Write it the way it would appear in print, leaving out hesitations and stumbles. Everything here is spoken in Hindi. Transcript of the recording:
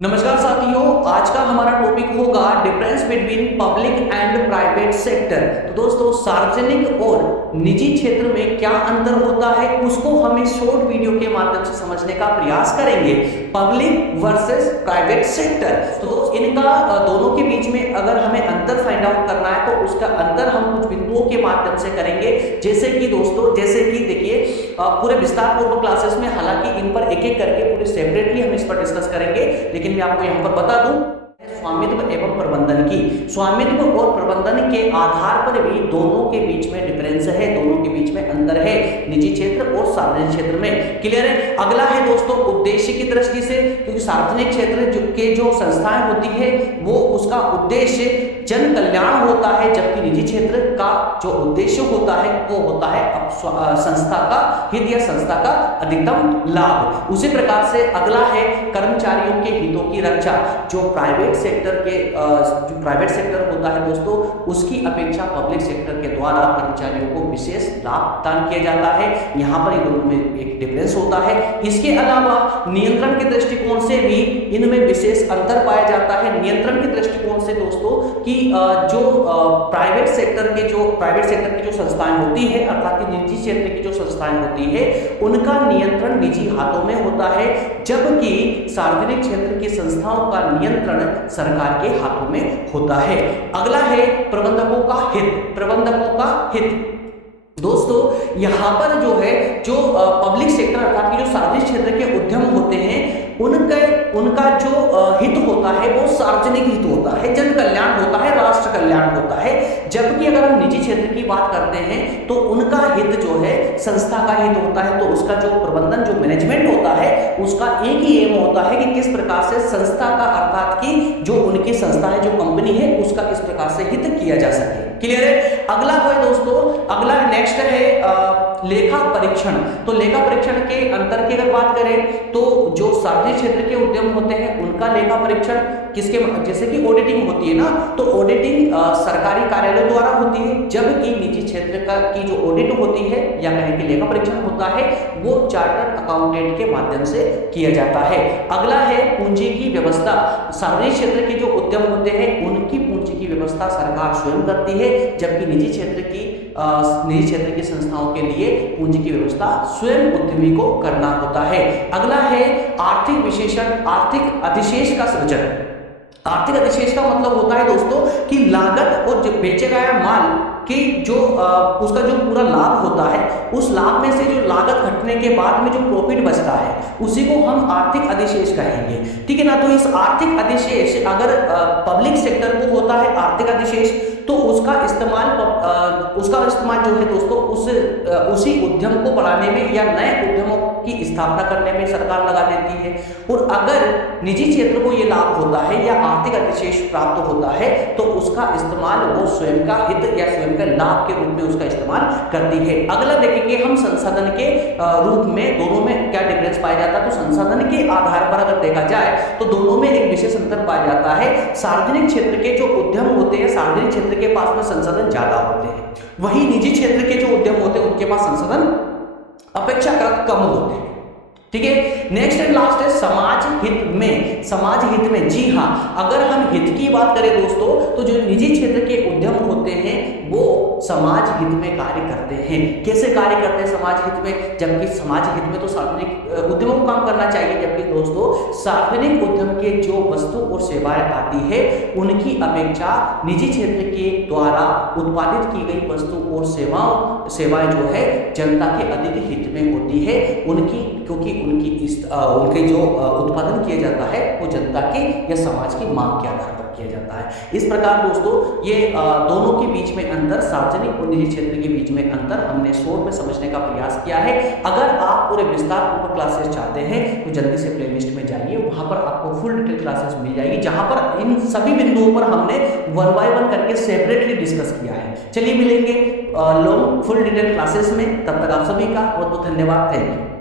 नमस्कार साथियों, आज का हमारा टॉपिक होगा difference between public and private sector. तो दोस्तों, सार्वजनिक और निजी क्षेत्र में क्या अंतर होता है उसको हम इस शॉर्ट वीडियो के माध्यम से समझने का प्रयास करेंगे। पब्लिक वर्सेस प्राइवेट सेक्टर, तो दोस्तों इनका दोनों के बीच में अगर हमें अंतर फाइंड आउट करना है तो उसका अंतर हम कुछ बिंदुओं के माध्यम से करेंगे। जैसे कि दोस्तों, देखिए पूरे विस्तार पूर्वक क्लासेस में हालांकि इन पर एक एक करके पूरे सेपरेटली हम इस पर डिस्कस करेंगे, लेकिन मैं आपको यहाँ पर बता दूं स्वामित्व एवं प्रबंधन की। स्वामित्व और प्रबंधन के आधार पर भी दोनों के बीच में डिफरेंस है, दोनों के बीच में अंतर है, निजी क्षेत्र और सार्वजनिक क्षेत्र में। क्लियर है। अगला है दोस्तों उद्देश्य की दृष्टि से, क्योंकि सार्वजनिक क्षेत्र के जो संस्थाएं होती है वो उसका उद्देश्य जन कल्याण होता है, जबकि निजी क्षेत्र का जो उद्देश्य होता है वो होता है संस्था का हित या संस्था का अधिकतम लाभ। उसी प्रकार से अगला है कर्मचारियों के हितों की रक्षा। जो प्राइवेट सेक्टर होता है दोस्तों, उसकी अपेक्षा पब्लिक सेक्टर के द्वारा कर्मचारियों को विशेष लाभ प्रदान किया जाता है। यहाँ पर इन दोनों में एक डिफरेंस होता है। इसके अलावा नियंत्रण के दृष्टिकोण से भी इनमें विशेष अंतर पाया जाता है। नियंत्रण के दृष्टिकोण से दोस्तों कि जो प्राइवेट सेक्टर की जो संस्थाएं होती है, अर्थात निजी क्षेत्र की जो संस्थाएं होती है, उनका नियंत्रण निजी हाथों में होता है, जबकि सार्वजनिक क्षेत्र की संस्थाओं का नियंत्रण सरकार के हाथों में होता है। अगला है प्रबंधकों का हित। दोस्तों यहाँ पर जो है पब्लिक सेक्टर अर्थात कि जो सार्वजनिक क्षेत्र के उद्यम होते हैं उनका जो हित होता है वो सार्वजनिक हित होता है, जन कल्याण होता है, राष्ट्र कल्याण होता है। जबकि अगर हम निजी क्षेत्र की बात करते हैं तो उनका हित जो है संस्था का हित होता है। तो उसका जो प्रबंधन जो मैनेजमेंट होता है उसका एक ही एम होता है कि किस प्रकार से संस्था का अर्थात कि जो उनकी संस्था है, जो कंपनी है, उसका किस प्रकार से हित किया जा सके। क्लियर है। अगला है दोस्तों, नेक्स्ट है लेखा परीक्षण। तो लेखा परीक्षण के अंतर की अगर बात करें तो जो सार्वजनिक क्षेत्र के उद्यम होते हैं उनका लेखा परीक्षण किसके, जैसे कि ऑडिटिंग होती है ना, तो ऑडिटिंग सरकारी कार्यालयों द्वारा होती है, जबकि निजी क्षेत्र की जो ऑडिट होती है या कहें कि लेखा परीक्षण होता है वो चार्टर्ड अकाउंटेंट के माध्यम से किया जाता है। अगला है पूंजी की व्यवस्था। सार्वजनिक क्षेत्र के जो उद्यम होते हैं उनकी पूंजी की व्यवस्था सरकार स्वयं करती है, जबकि निजी क्षेत्र की संस्थाओं के लिए पूंजी की व्यवस्था स्वयं उद्यमी को करना होता है। अगला है आर्थिक अधिशेष का सृजन। आर्थिक अधिशेष का मतलब होता है दोस्तों कि लागत और जो बेचे गए माल कि जो उसका जो पूरा लाभ होता है, उस लाभ में से जो लागत घटने के बाद में जो प्रॉफिट बचता है उसी को हम आर्थिक अधिशेष कहेंगे। ठीक है ना। तो इस आर्थिक अधिशेष अगर पब्लिक सेक्टर को होता है आर्थिक अधिशेष, तो उसका इस्तेमाल जो है दोस्तों उसी उद्यम को बढ़ाने में या नए उद्यमों की स्थापना करने में सरकार लगा देती है। और अगर निजी क्षेत्र को ये लाभ होता है या आर्थिक अधिशेष प्राप्त होता है तो उसका इस्तेमाल वो स्वयं का हित या स्वयं का लाभ के रूप में उसका इस्तेमाल करती है। अगला देखेंगे हम संसाधन के रूप में दोनों में क्या डिफरेंस पाया जाता है। तो संसाधन के आधार पर अगर देखा जाए तो दोनों में एक विशेष अंतर पाया जाता है। सार्वजनिक क्षेत्र के जो उद्यम होते हैं, सार्वजनिक क्षेत्र के पास में संसाधन ज्यादा होते हैं, वहीं निजी क्षेत्र के जो उद्यम होते हैं उनके पास संसाधन अपेक्षाकृत कम होते हैं। ठीक है। नेक्स्ट एंड लास्ट है समाज हित में। जी हाँ, अगर हम हित की बात करें दोस्तों तो जो निजी क्षेत्र के उद्यम होते हैं वो समाज हित में कार्य करते हैं। कैसे कार्य करते हैं समाज हित में, जबकि समाज हित में तो सार्वजनिक उद्यमों को काम करना चाहिए, जबकि दोस्तों सार्वजनिक उद्यम के जो वस्तु और सेवाएं आती है उनकी अपेक्षा निजी क्षेत्र के द्वारा उत्पादित की गई वस्तु और सेवाएं जो है जनता के अधिक हित में होती है क्योंकि उनके जो उत्पादन किया जाता है वो जनता के या समाज की मांग के आधार पर किया जाता है। इस प्रकार दोस्तों ये दोनों के बीच में अंतर, सार्वजनिक और निजी क्षेत्र के बीच में अंतर हमने शॉर्ट में समझने का प्रयास किया है। अगर आप पूरे विस्तार पूर्वक क्लासेस चाहते हैं तो जल्दी से प्लेलिस्ट में जाइए, वहां पर आपको फुल डिटेल क्लासेस मिल जाएगी, जहां पर इन सभी बिंदुओं पर हमने 1 बाय 1 करके सेपरेटली डिस्कस किया है। चलिए मिलेंगे लॉन्ग फुल डिटेल क्लासेस में, तब तक आप सभी का बहुत बहुत धन्यवाद। Thank you.